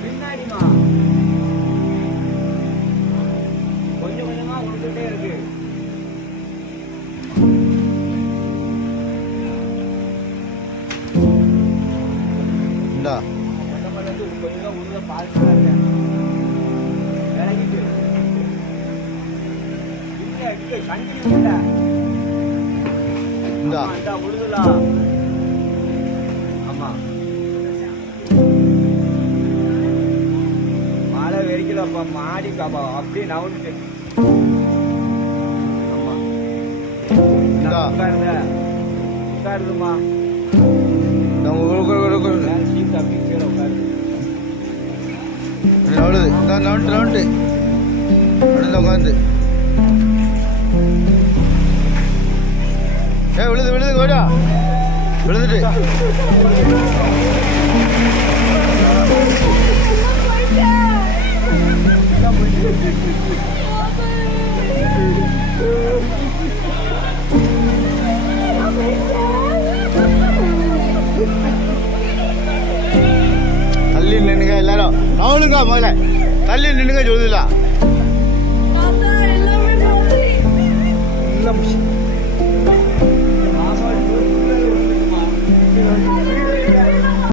பின்னாடிமா கொஞ்சம் கொஞ்சமா கொடுத்துட்டே இருக்கு கொஞ்சம் உருளை பார்த்துட்டு இருக்கேன் விலகிட்டு இல்ல இந்தா உழுதுலாம் ஆமா. மழை வெறிக்கலப்பா மாடி பாப்பா அப்படியே நவுண்டு. உட்காருங்க. உட்காருதுமா சீட் அப்படி கீழே உட்காருது இந்தா நவுண்டு நவுண்டு. உட்காந்து. ஓடு ஓடா விழுந்துட்டு. தள்ளி நின்னுங்க எல்லாரும். அவனுக்கா முதல்ல. தள்ளி நின்னுங்க சொல்லுதுலாம் எல்லாம் Thank you.